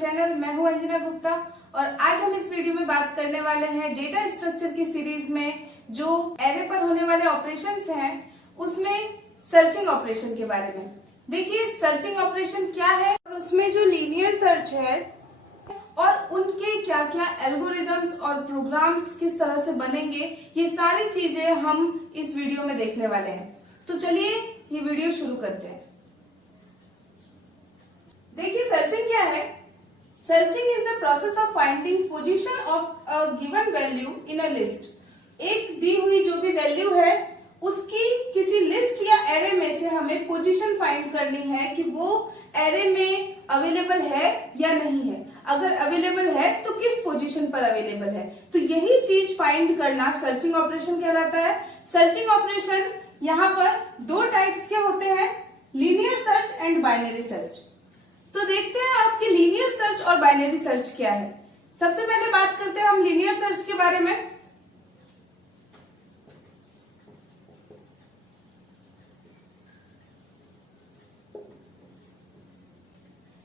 Channel. मैं हूं अंजना गुप्ता और आज हम इस वीडियो में बात करने वाले हैं डेटा स्ट्रक्चर की सीरीज में जो एरे पर होने वाले ऑपरेशंस हैं उसमें सर्चिंग ऑपरेशन के बारे में। देखिए सर्चिंग ऑपरेशन क्या है और उसमें जो लीनियर सर्च है और उनके क्या क्या एल्गोरिदम्स और प्रोग्राम्स किस तरह से बनेंगे, ये सारी चीजें हम इस वीडियो में देखने वाले हैं। तो चलिए ये वीडियो शुरू करते हैं। देखिए सर्चिंग क्या है। Searching is the process of finding position of a given value in a list. एक दी हुई जो भी वैल्यू है उसकी किसी लिस्ट या एरे में से हमें पोजीशन फाइंड करनी है कि वो एरे में अवेलेबल है या नहीं है। अगर अवेलेबल है तो किस पोजीशन पर अवेलेबल है। तो यही चीज फाइंड करना सर्चिंग ऑपरेशन कहलाता है। सर्चिंग ऑपरेशन यहाँ पर दो टाइप्स के होते हैं, linear search and binary search. तो देखते हैं आपके लीनियर सर्च और बाइनरी सर्च क्या है। सबसे पहले बात करते हैं हम लीनियर सर्च के बारे में।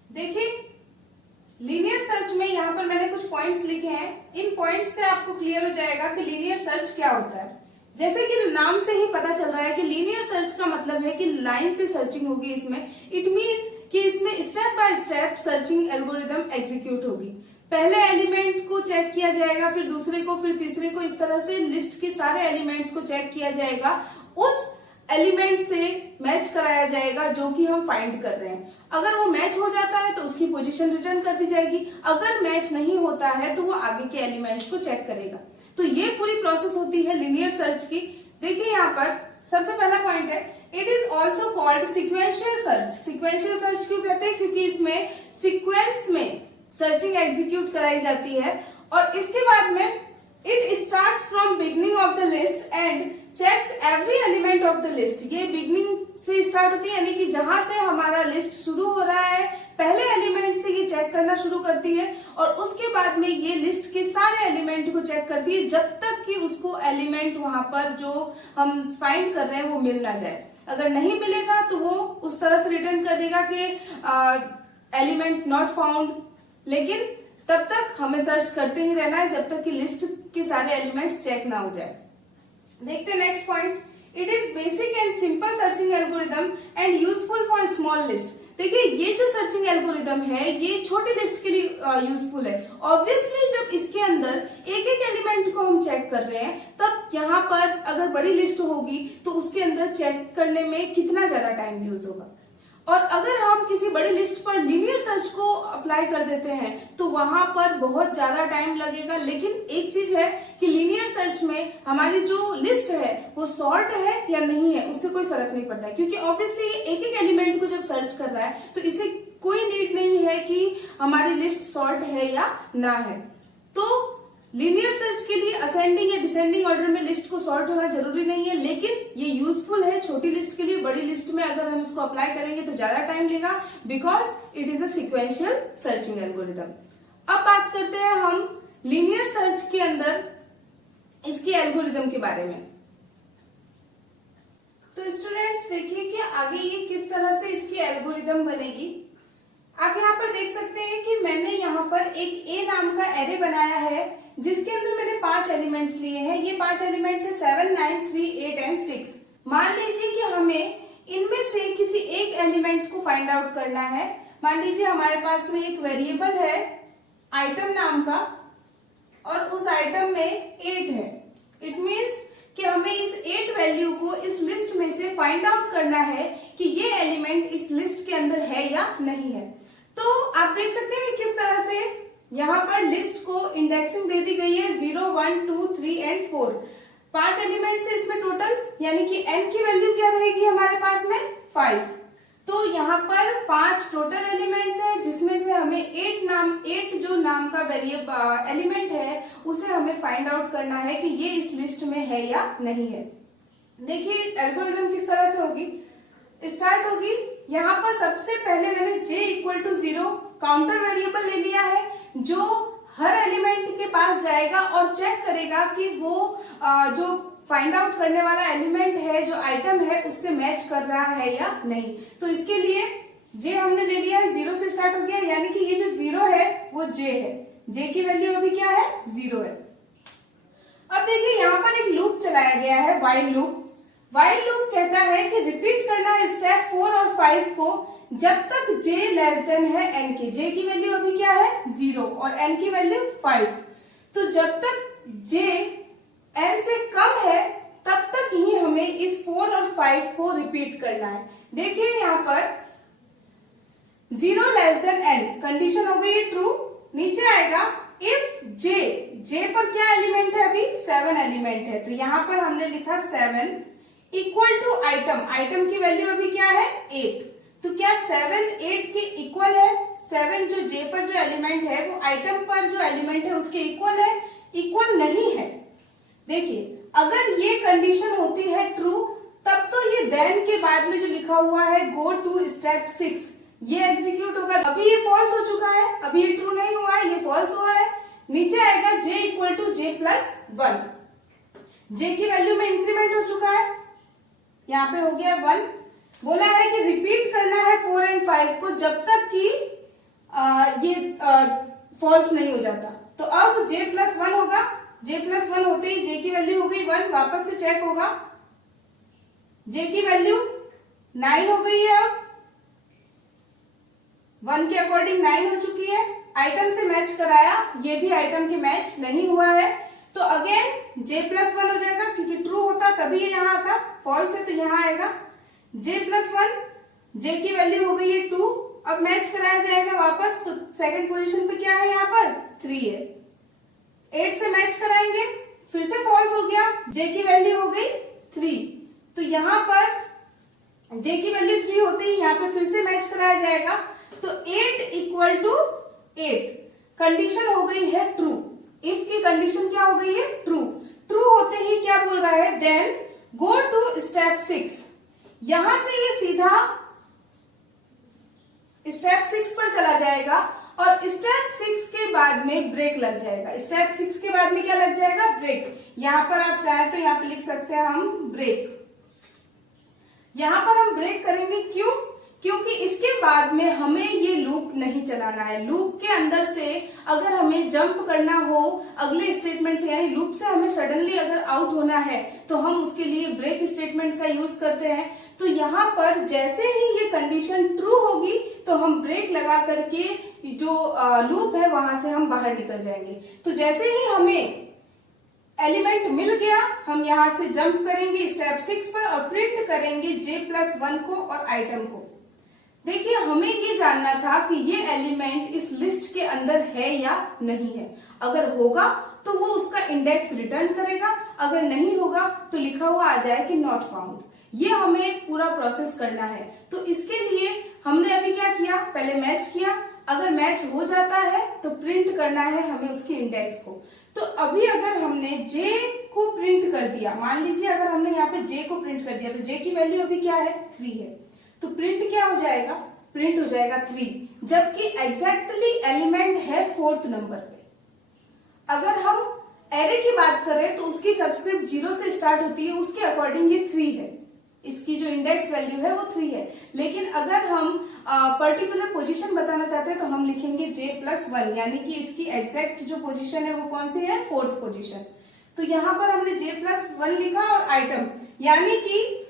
देखिए लीनियर सर्च में यहां पर मैंने कुछ पॉइंट्स लिखे हैं। इन पॉइंट्स से आपको क्लियर हो जाएगा कि लीनियर सर्च क्या होता है। जैसे कि नाम से ही पता चल रहा है कि लीनियर सर्च का मतलब है कि लाइन से सर्चिंग होगी इसमें। इट मींस कि इसमें step by step searching algorithm execute होगी। पहले एलिमेंट को चेक किया जाएगा, फिर दूसरे को, फिर तीसरे को, इस तरह से लिस्ट के सारे एलिमेंट्स को चेक किया जाएगा। उस एलिमेंट से मैच कराया जाएगा जो कि हम फाइंड कर रहे हैं। अगर वो मैच हो जाता है तो उसकी पोजीशन रिटर्न कर दी जाएगी। अगर मैच नहीं होता है तो वो आगे के एलिमेंट्स को चेक करेगा। तो ये पूरी प्रोसेस होती है लीनियर सर्च की। देखिए यहाँ पर सबसे पहला पॉइंट है, it is also called sequential search. Sequential search क्यों कहते हैं? क्योंकि इसमें सीक्वेंस में सर्चिंग एग्जीक्यूट कराई जाती है। और इसके बाद में it starts from beginning of the list and checks every element of the list. ये बिगनिंग से स्टार्ट होती है, यानी कि जहां से हमारा लिस्ट शुरू हो रहा है पहले एलिमेंट से ये चेक करना शुरू करती है और उसके बाद में ये लिस्ट के सारे एलिमेंट को चेक करती है जब तक कि उसको एलिमेंट वहां पर जो हम फाइंड कर रहे हैं वो मिल ना जाए। अगर नहीं मिलेगा तो वो उस तरह से रिटर्न कर देगा कि एलिमेंट नॉट फाउंड। लेकिन तब तक हमें सर्च करते ही रहना है जब तक कि लिस्ट के सारे एलिमेंट्स चेक ना हो जाए। देखते हैं next point. It is basic and simple searching algorithm and useful for small list. देखिए ये जो सर्चिंग एल्गोरिदम है ये छोटी लिस्ट के लिए यूजफुल है। ऑब्वियसली जब इसके अंदर एक एक एलिमेंट को हम चेक कर रहे हैं तब यहाँ पर अगर बड़ी लिस्ट होगी तो उसके अंदर चेक करने में कितना ज्यादा टाइम यूज होगा। और अगर हम किसी बड़ी लिस्ट पर लीनियर सर्च को अप्लाई कर देते हैं तो वहां पर बहुत ज्यादा टाइम लगेगा। लेकिन एक चीज है कि लीनियर सर्च में हमारी जो लिस्ट है वो सॉर्ट है या नहीं है उससे कोई फर्क नहीं पड़ता है, क्योंकि ऑब्वियसली एक एक एलिमेंट को जब सर्च कर रहा है तो इसे कोई नीड नहीं है कि हमारी लिस्ट सॉर्ट है या ना है। तो लीनियर सर्च के लिए असेंडिंग या डिसेंडिंग ऑर्डर में लिस्ट को सॉर्ट होना जरूरी नहीं है, लेकिन ये यूजफुल है छोटी लिस्ट के लिए। बड़ी लिस्ट में अगर हम इसको अप्लाई करेंगे तो ज्यादा टाइम लेगा because it is a sequential searching algorithm. अब बात करते हैं हम लीनियर सर्च के अंदर इसके एल्गोरिदम के बारे में। तो स्टूडेंट्स देखिए कि आगे ये किस तरह से इसकी एल्गोरिदम बनेगी। आप यहाँ पर देख सकते हैं कि मैंने यहाँ पर एक ए नाम का एरे बनाया है जिसके अंदर मैंने 5 एलिमेंट्स लिए हैं। ये 5 एलिमेंट्स है 7, 9, 3, 8 एंड 6। मान लीजिए कि हमें इनमें से किसी एक एलिमेंट को फाइंड आउट करना है। मान लीजिए हमारे पास में एक वेरिएबल है आइटम नाम का और उस आइटम में 8 है। इट मीन्स कि हमें इस 8 वैल्यू को इस लिस्ट में से फाइंड आउट करना है कि ये एलिमेंट इस लिस्ट के अंदर है या नहीं है। तो आप देख सकते हैं किस तरह से यहाँ पर लिस्ट को इंडेक्सिंग दे दी गई है 0, 1, 2, 3 एंड 4। 5 एलिमेंट्स है इसमें टोटल, यानी कि n की वैल्यू क्या रहेगी हमारे पास में 5। तो यहाँ पर 5 टोटल एलिमेंट्स है जिसमें से हमें 8 जो नाम का वेरिएबल एलिमेंट है उसे हमें फाइंड आउट करना है कि ये इस लिस्ट में है या नहीं है। देखिए एल्गोरिदम किस तरह से होगी, स्टार्ट होगी। यहाँ पर सबसे पहले मैंने j = 0 काउंटर वेरिएबल ले लिया है जो हर एलिमेंट के पास जाएगा और चेक करेगा कि वो जो फाइंड आउट करने वाला एलिमेंट है, जो आइटम है, उससे मैच कर रहा है या नहीं। तो इसके लिए जे हमने ले लिया है, 0 से स्टार्ट हो गया, यानी कि ये जो 0 है वो जे है, जे की वैल्यू अभी क्या है 0 है। अब देखिए यहाँ पर एक लूप चलाया गया है, व्हाइल लूप। व्हाइल लूप कहता है कि रिपीट करना है स्टेप 4 और 5 को जब तक j लेस देन है n के। j की वैल्यू अभी क्या है 0 और n की वैल्यू 5। तो जब तक j n से कम है तब तक ही हमें इस 4 और 5 को रिपीट करना है। देखिए यहाँ पर 0 लेस देन n कंडीशन हो गई ट्रू। नीचे आएगा इफ j पर क्या एलिमेंट है अभी 7 एलिमेंट है, तो यहाँ पर हमने लिखा 7 इक्वल टू आइटम की वैल्यू अभी क्या है 8। तो क्या 7 8 के इक्वल है? 7 जो j पर जो एलिमेंट है वो आइटम पर जो एलिमेंट है उसके इक्वल है? इक्वल नहीं है। देखिए अगर ये कंडीशन होती है ट्रू तब तो ये देन के बाद में जो लिखा हुआ है गो टू स्टेप 6 ये एग्जीक्यूट होगा। अभी ये फॉल्स हो चुका है, अभी ये ट्रू नहीं हुआ है, ये फॉल्स हुआ है। नीचे आएगा j equal to j plus 1, j की वैल्यू में इंक्रीमेंट हो चुका है, यहाँ पे हो गया 1। बोला है कि रिपीट करना है 4 एंड 5 को जब तक कि ये फॉल्स नहीं हो जाता। तो अब j प्लस 1 होगा, j प्लस 1 होते ही j की वैल्यू हो गई 1, वापस से चेक होगा, j की वैल्यू 9 हो गई है। अब 1 के अकॉर्डिंग 9 हो चुकी है। आइटम से मैच कराया, ये भी आइटम के मैच नहीं हुआ है, तो अगेन j प्लस 1 हो जाएगा, क्योंकि ट्रू होता तभी ये यहाँ आता, फॉल्स है तो यहाँ आएगा j प्लस 1, j की वैल्यू हो गई है 2। अब मैच कराया जाएगा वापस, तो सेकंड पोजीशन पे क्या है यहाँ पर 3 है। 8 से मैच कराएंगे, फिर से फॉल्स हो गया, j की वैल्यू हो गई 3। तो यहाँ पर j की वैल्यू 3 होते ही यहाँ पे फिर से मैच कराया जाएगा, तो 8 इक्वल टू 8 कंडीशन हो गई है ट्रू। इफ की कंडीशन क्या हो गई है ट्रू। ट्रू होते ही क्या बोल रहा है देन गो टू स्टेप 6। यहां से ये सीधा स्टेप 6 पर चला जाएगा और स्टेप 6 के बाद में ब्रेक लग जाएगा। स्टेप 6 के बाद में क्या लग जाएगा ब्रेक। यहां पर आप चाहें तो यहां पर लिख सकते हैं हम ब्रेक। यहां पर हम ब्रेक करेंगे, क्यों? क्योंकि इसके बाद में हमें ये लूप नहीं चलाना है। लूप के अंदर से अगर हमें जंप करना हो अगले स्टेटमेंट से, यानी लूप से हमें सडनली अगर आउट होना है तो हम उसके लिए ब्रेक स्टेटमेंट का यूज करते हैं। तो यहाँ पर जैसे ही ये कंडीशन ट्रू होगी तो हम ब्रेक लगा करके जो लूप है वहां से हम बाहर निकल जाएंगे। तो जैसे ही हमें एलिमेंट मिल गया हम यहाँ से जंप करेंगे स्टेप 6 पर और प्रिंट करेंगे j प्लस 1 को और आइटम को। देखिए हमें ये जानना था कि ये एलिमेंट इस लिस्ट के अंदर है या नहीं है। अगर होगा तो वो उसका इंडेक्स रिटर्न करेगा, अगर नहीं होगा तो लिखा हुआ आ जाए कि नॉट फाउंड। ये हमें पूरा प्रोसेस करना है। तो इसके लिए हमने अभी क्या किया, पहले मैच किया, अगर मैच हो जाता है तो प्रिंट करना है हमें उसके इंडेक्स को। तो अभी अगर हमने j को प्रिंट कर दिया, मान लीजिए अगर हमने यहाँ पे j को प्रिंट कर दिया तो j की वैल्यू अभी क्या है 3 है, तो प्रिंट क्या हो जाएगा, प्रिंट हो जाएगा 3, जबकि एग्जैक्टली एलिमेंट है 4th नंबर पे। अगर हम एरे की बात करें तो उसकी सबस्क्रिप्ट 0 से स्टार्ट होती है, उसके अकॉर्डिंग ये 3 है, इसकी जो इंडेक्स वैल्यू है वो 3 है। लेकिन अगर हम पर्टिकुलर पोजीशन बताना चाहते हैं तो हम लिखेंगे j प्लस 1, यानी कि इसकी एग्जैक्ट जो पोजीशन है वो कौन सी है 4th पोजीशन। तो यहाँ पर हमने j प्लस 1 लिखा और आइटम, यानी कि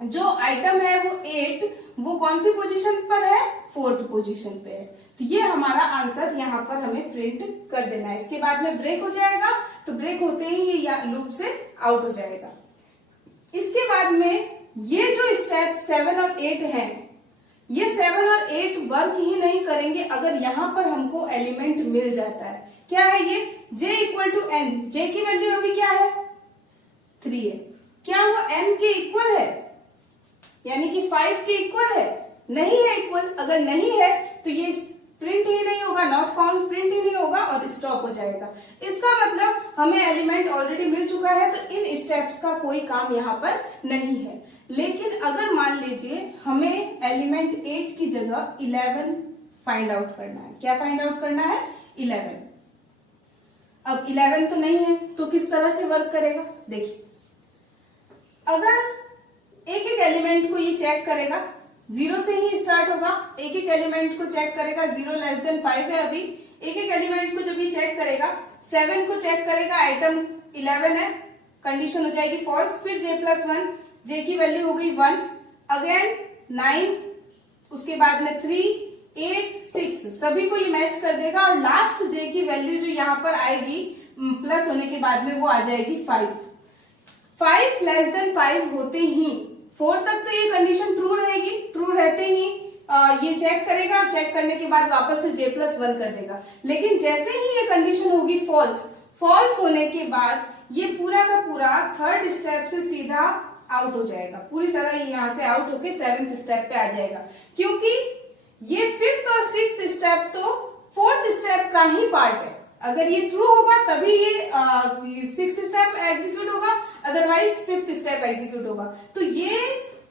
जो आइटम है वो 8 वो कौन सी पोजीशन पर है 4th पोजीशन पे है। तो ये हमारा आंसर यहाँ पर हमें प्रिंट कर देना है। इसके बाद में ब्रेक हो जाएगा, तो ब्रेक होते ही ये लूप से आउट हो जाएगा। इसके बाद में ये जो स्टेप 7 और 8 हैं, ये 7 और 8 वर्क ही नहीं करेंगे अगर यहाँ पर हमको एलिमेंट मिल जाता है। क्या है ये j equal to n, j की वैल्यू अभी क्या है 3 है, क्या वो n के इक्वल है, यानी कि 5 के इक्वल है, नहीं है इक्वल। अगर नहीं है तो ये प्रिंट ही नहीं होगा, नॉट फाउंड प्रिंट ही नहीं होगा और स्टॉप हो जाएगा। इसका मतलब हमें एलिमेंट ऑलरेडी मिल चुका है, तो इन स्टेप्स का कोई काम यहाँ पर नहीं है। लेकिन अगर मान लीजिए हमें एलिमेंट 8 की जगह 11 फाइंड आउट करना है, क्या फाइंड आउट करना है 11। अब 11 तो नहीं है तो किस तरह से वर्क करेगा, देखिए अगर एक एक एलिमेंट को ये चेक करेगा जीरो से ही स्टार्ट होगा, एक एक एलिमेंट को चेक करेगा, 0 लेस देन 5 है अभी, एक एक एलिमेंट को जब ये चेक करेगा, 7 को चेक करेगा, आइटम 11 है, कंडीशन हो जाएगी फॉल्स, फिर j+1, j की वैल्यू हो गई 1, अगेन 9, उसके बाद में 3, 8, 6 सभी को ये मैच कर देगा और लास्ट j की वैल्यू जो यहाँ पर आएगी प्लस होने के बाद में वो आ जाएगी 5 लेस देन 5 होते ही 4 तक तो ये कंडीशन ट्रू रहेगी, ट्रू रहते ही ये चेक करेगा और चेक करने के बाद वापस से j+1 कर देगा। लेकिन जैसे ही ये कंडीशन होगी फॉल्स होने के बाद ये पूरा का पूरा थर्ड स्टेप से सीधा आउट हो जाएगा, पूरी तरह ये यहाँ से आउट होके 7th स्टेप पे आ जाएगा, क्योंकि ये 5th और 6th स्टेप तो 4th स्टेप का ही पार्ट है। अगर ये ट्रू होगा तभी ये 6th स्टेप एग्जीक्यूट होगा, अदरवाइज 5th स्टेप एग्जीक्यूट होगा। तो ये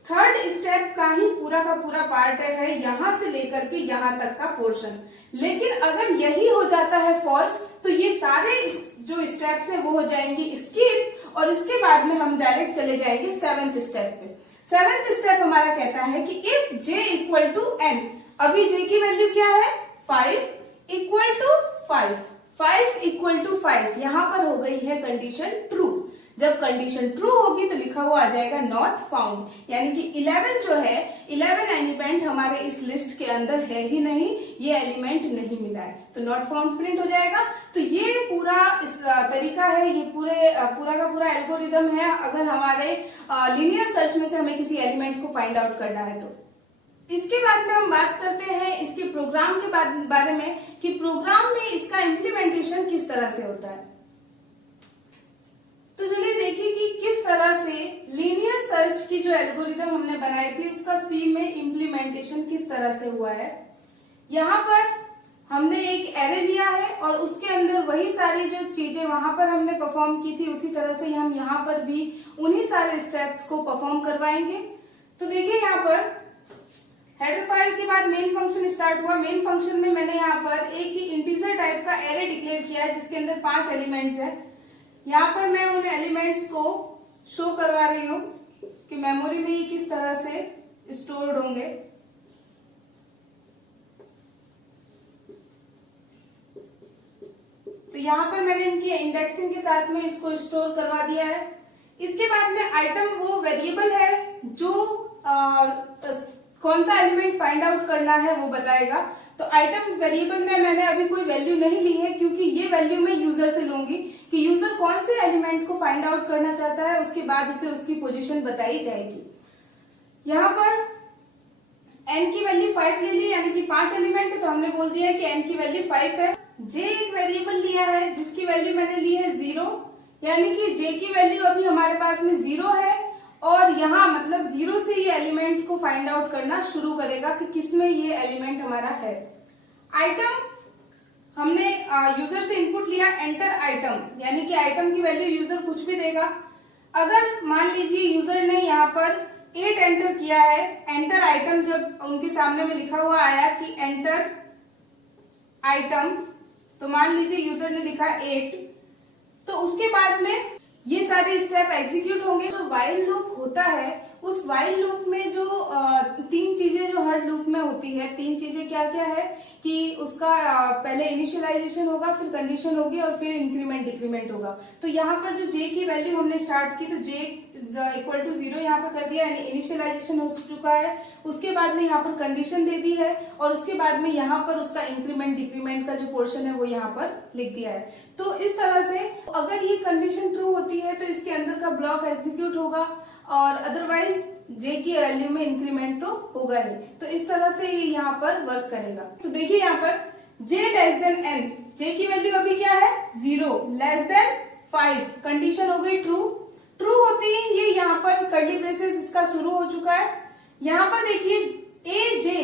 थर्ड स्टेप का ही पूरा का पूरा पार्ट है, यहां से लेकर के यहां तक का पोर्शन। लेकिन अगर यही हो जाता है फॉल्स तो ये सारे जो स्टेप्स है वो हो जाएंगे स्किप और इसके बाद में हम डायरेक्ट चले जाएंगे 7th स्टेप पे। 7th स्टेप हमारा कहता है कि if j equal to n, अभी j की वैल्यू क्या है 5 इक्वल टू 5 इक्वल टू 5, यहां पर हो गई है कंडीशन ट्रू। जब कंडीशन ट्रू होगी तो लिखा हुआ आ जाएगा नॉट फाउंड, यानी कि 11 जो है 11 एलिमेंट हमारे इस लिस्ट के अंदर है ही नहीं, ये एलिमेंट नहीं मिला है, तो नॉट फाउंड प्रिंट हो जाएगा। तो ये पूरा इस तरीका है, ये पूरा का पूरा एल्गोरिदम है अगर हमारे लीनियर सर्च में से हमें किसी एलिमेंट को फाइंड आउट करना है तो। इसके बाद में हम बात करते हैं इसके प्रोग्राम के बारे में कि प्रोग्राम में इसका इम्प्लीमेंटेशन किस तरह से होता है। तो चलिए देखिए कि किस तरह से लीनियर सर्च की जो एल्गोरिदम हमने बनाई थी उसका सी में इम्प्लीमेंटेशन किस तरह से हुआ है। यहाँ पर हमने एक एरे लिया है और उसके अंदर वही सारी जो चीजें वहां पर हमने परफॉर्म की थी उसी तरह से हम यहाँ पर भी उन्हीं सारे स्टेप्स को परफॉर्म करवाएंगे। तो देखिए यहाँ पर हेडर फाइल के बाद मेन फंक्शन स्टार्ट हुआ। मेन फंक्शन में मैंने यहाँ पर एक ही इंटीजर टाइप का एरे डिक्लेयर किया है जिसके अंदर 5 एलिमेंट्स है। यहाँ पर मैं उन एलिमेंट्स को शो करवा रही हूँ कि मेमोरी में ये किस तरह से स्टोर्ड होंगे। तो यहाँ पर मैंने इनकी इंडेक्सिंग के साथ में इसको स्टोर करवा दिया है। इसके बाद में आइटम वो वेरिएबल है जो कौन सा एलिमेंट फाइंड आउट करना है वो बताएगा। तो आइटम वेरिएबल में मैंने अभी कोई वैल्यू नहीं ली है क्योंकि ये वैल्यू मैं यूजर से लूंगी कि यूजर कौन से एलिमेंट को फाइंड आउट करना चाहता है, उसके बाद उसे उसकी पोजीशन बताई जाएगी। यहाँ पर n की वैल्यू 5 ले ली, यानी कि 5 एलिमेंट है तो हमने बोल दिया है कि n की वैल्यू 5 है। j एक वेरिएबल लिया है जिसकी वैल्यू मैंने ली है 0, यानी कि j की वैल्यू अभी हमारे पास में 0 है और यहाँ मतलब 0 से ये एलिमेंट को फाइंड आउट करना शुरू करेगा कि किसमें ये एलिमेंट हमारा है। आइटम हमने यूजर से इनपुट लिया एंटर आइटम, यानी कि आइटम की वैल्यू यूजर कुछ भी देगा। अगर मान लीजिए यूजर ने यहाँ पर 8 एंटर किया है, एंटर आइटम जब उनके सामने में लिखा हुआ आया कि एंटर आइटम, तो मान लीजिए यूजर ने लिखा 8, तो उसके बाद में ये सारे स्टेप एग्जीक्यूट होंगे। जो व्हाइल लूप होता है उस व्हाइल लूप में जो 3 चीजें जो हर लूप में होती है, 3 चीजें क्या क्या है कि उसका पहले इनिशियलाइजेशन होगा, फिर कंडीशन होगी और फिर इंक्रीमेंट डिक्रीमेंट होगा। तो यहाँ पर जो j की वैल्यू हमने स्टार्ट की तो j इक्वल टू 0 यहाँ पर कर दिया, यानी इनिशियलाइजेशन हो चुका है। उसके बाद में यहाँ पर कंडीशन दे दी है और उसके बाद में यहाँ पर उसका इंक्रीमेंट डिक्रीमेंट का जो पोर्शन है वो यहाँ पर लिख दिया है। तो इस तरह से अगर ये कंडीशन ट्रू होती है तो इसके अंदर का ब्लॉक एग्जीक्यूट होगा और अदरवाइज j की वैल्यू में इंक्रीमेंट तो होगा ही। तो इस तरह से ये यहाँ पर वर्क करेगा। तो देखिए यहाँ पर j less than n, j की वैल्यू अभी क्या है 0, लेस देन 5, कंडीशन हो गई ट्रू। ट्रू होती है ये यहाँ पर कर्ली ब्रेसेस इसका शुरू हो चुका है। यहाँ पर देखिए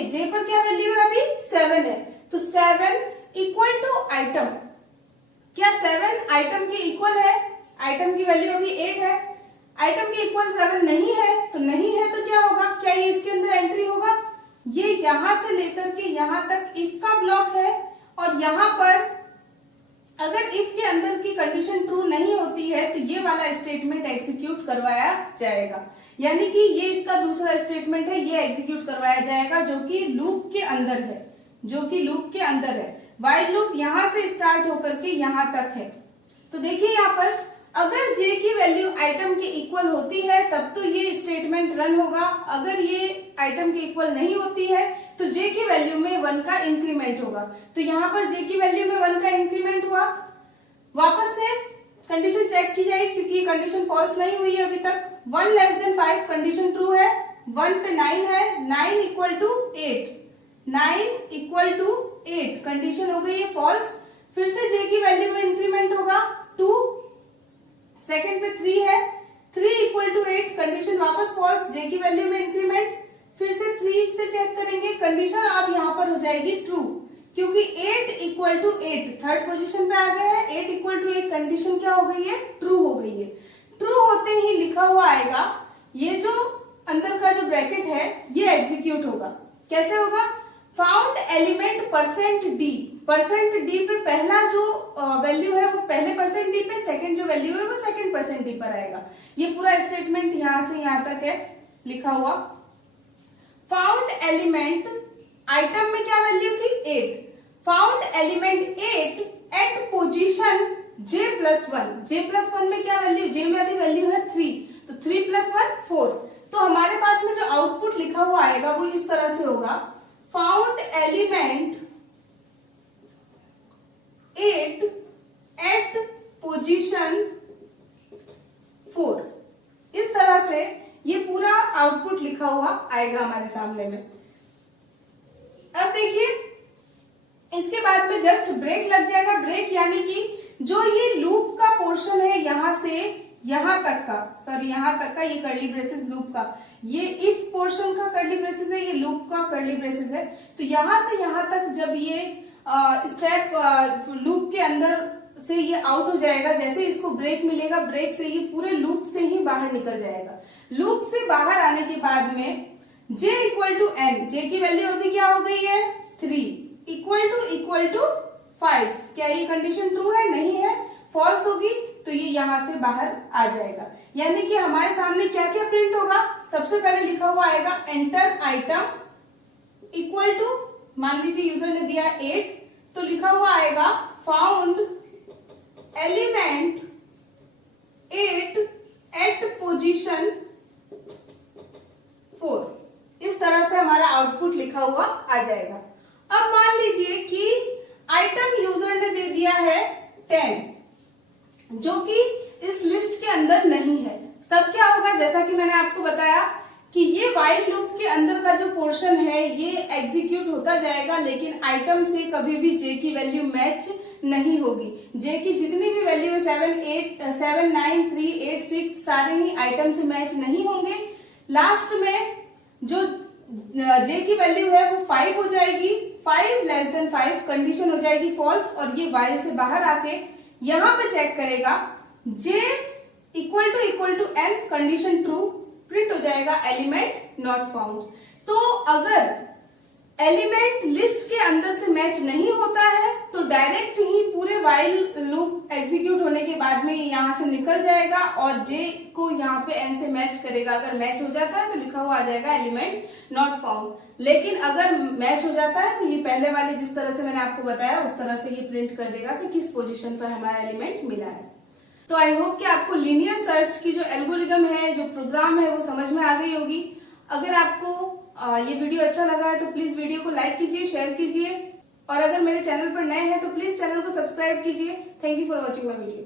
j पर क्या वैल्यू है अभी 7 है, तो 7 इक्वल टू आइटम, क्या 7 आइटम के इक्वल है? आइटम की वैल्यू अभी 8 है, आइटम के इक्वल 7 नहीं है, तो नहीं है तो क्या होगा, क्या ये इसके अंदर एंट्री होगा? ये यहां से लेकर के यहां तक इफ का ब्लॉक है और यहाँ पर अगर इफ के अंदर की कंडीशन ट्रू नहीं होती है तो ये वाला स्टेटमेंट एग्जीक्यूट करवाया जाएगा। यानी कि ये इसका दूसरा स्टेटमेंट है, ये एग्जीक्यूट करवाया जाएगा जो कि लूप के अंदर है, जो कि लूप के अंदर है। व्हाइल लूप यहां से स्टार्ट होकर के यहां तक है। तो देखिए यहाँ पर अगर j की वैल्यू आइटम के इक्वल होती है तब तो ये स्टेटमेंट रन होगा, अगर ये आइटम के इक्वल नहीं होती है तो j की वैल्यू में 1 का इंक्रीमेंट होगा। तो यहाँ पर j की वैल्यू में 1 का इंक्रीमेंट हुआ। वापस से कंडीशन चेक की जाए क्योंकि कंडीशन फॉल्स नहीं हुई है अभी तक। 1 लेस देन 5 कंडीशन ट्रू है, 1 पे 9 है, 9 equal to 8, 9 equal to 8 condition हो गई है फॉल्स। फिर से j की वैल्यू में इंक्रीमेंट होगा 2, सेकंड पे 3 है, 3 इक्वल टू 8 कंडीशन वापस फॉल्स, j की वैल्यू में इंक्रीमेंट। फिर से 3 से चेक करेंगे, कंडीशन अब यहाँ पर हो जाएगी ट्रू क्योंकि 8 इक्वल टू 8 थर्ड पोजीशन पे आ गया है। 8 इक्वल टू 8 कंडीशन क्या हो गई है, ट्रू हो गई है। ट्रू होते ही लिखा हुआ आएगा, ये जो अंदर का जो ब्रैकेट है ये एग्जीक्यूट होगा। कैसे होगा, फाउंड एलिमेंट %d, %d पे पहला जो वैल्यू है वो पहले %d पे, सेकंड जो वैल्यू है वो सेकंड %d पर आएगा। ये पूरा स्टेटमेंट यहां से यहां तक है लिखा हुआ। फाउंड एलिमेंट आइटम में क्या वैल्यू थी 8, found element 8 eight position j+1, j+1 में क्या वैल्यू, j में अभी वैल्यू है 3, तो 3 + 1 4। तो हमारे पास में जो आउटपुट लिखा हुआ आएगा वो इस तरह से होगा, फाउंड एलिमेंट 8 एट पोजीशन 4। इस तरह से ये पूरा आउटपुट लिखा हुआ आएगा हमारे सामने में। अब देखिए इसके बाद में जस्ट ब्रेक लग जाएगा। ब्रेक यानी कि जो ये लूप का पोर्शन है यहां से यहां तक का, सॉरी यहां तक का, ये कर्ली ब्रेसेस लूप का, ये इफ पोर्शन का कर्ली ब्रेसेस है, ये लूप का कर्ली ब्रेसेस है। तो यहां से यहां तक जब ये स्टेप लूप के अंदर से ये आउट हो जाएगा, जैसे इसको ब्रेक मिलेगा, ब्रेक से ये पूरे लूप से ही बाहर निकल जाएगा। लूप से बाहर आने के बाद में j equal to n, j की वैल्यू अभी क्या हो गई है 3, इक्वल टू 5। क्या ये कंडीशन ट्रू है, नहीं है, फॉल्स होगी, तो ये यहां से बाहर आ जाएगा। यानी कि हमारे सामने क्या क्या प्रिंट होगा, सबसे पहले लिखा हुआ आएगा एंटर आइटम इक्वल टू, मान लीजिए यूजर ने दिया 8, तो लिखा हुआ आएगा फाउंड एलिमेंट 8 एट पोजीशन 4। इस तरह से हमारा आउटपुट लिखा हुआ आ जाएगा। अब मान लीजिए कि आइटम यूजर ने दे दिया है 10 जो कि इस लिस्ट के अंदर नहीं है, तब क्या होगा, जैसा कि मैंने आपको बताया कि ये व्हाइल लूप के अंदर का जो पोर्शन है ये एग्जीक्यूट होता जाएगा, लेकिन आइटम से कभी भी j की वैल्यू मैच नहीं होगी। j की जितनी भी वैल्यू है 7, 9, 3, 8, 6 सारे ही आइटम से मैच नहीं होंगे। लास्ट में जो j की वैल्यू है वो 5 हो जाएगी, 5 लेस देन 5 कंडीशन हो जाएगी फॉल्स, और ये व्हाइल से बाहर आके यहां पे चेक करेगा j equal to n condition true, print हो जाएगा एलिमेंट नॉट फाउंड। तो अगर एलिमेंट लिस्ट के अंदर से मैच नहीं होता है तो डायरेक्ट ही पूरे व्हाइल लूप एग्जीक्यूट होने के बाद में यहां से निकल जाएगा और j को यहाँ पे n से मैच करेगा। अगर मैच हो जाता है तो लिखा हुआ आ जाएगा एलिमेंट नॉट फाउंड, लेकिन अगर मैच हो जाता है तो ये पहले वाले जिस तरह से मैंने आपको बताया उस तरह से ये प्रिंट कर देगा कि किस पोजीशन पर हमारा एलिमेंट मिला है। तो आई होप कि आपको लीनियर सर्च की जो एल्गोरिदम है, जो प्रोग्राम है, वो समझ में आ गई होगी। अगर आपको ये वीडियो अच्छा लगा है तो प्लीज वीडियो को लाइक कीजिए, शेयर कीजिए, और अगर मेरे चैनल पर नए हैं तो प्लीज चैनल को सब्सक्राइब कीजिए। Thank you for watching my video.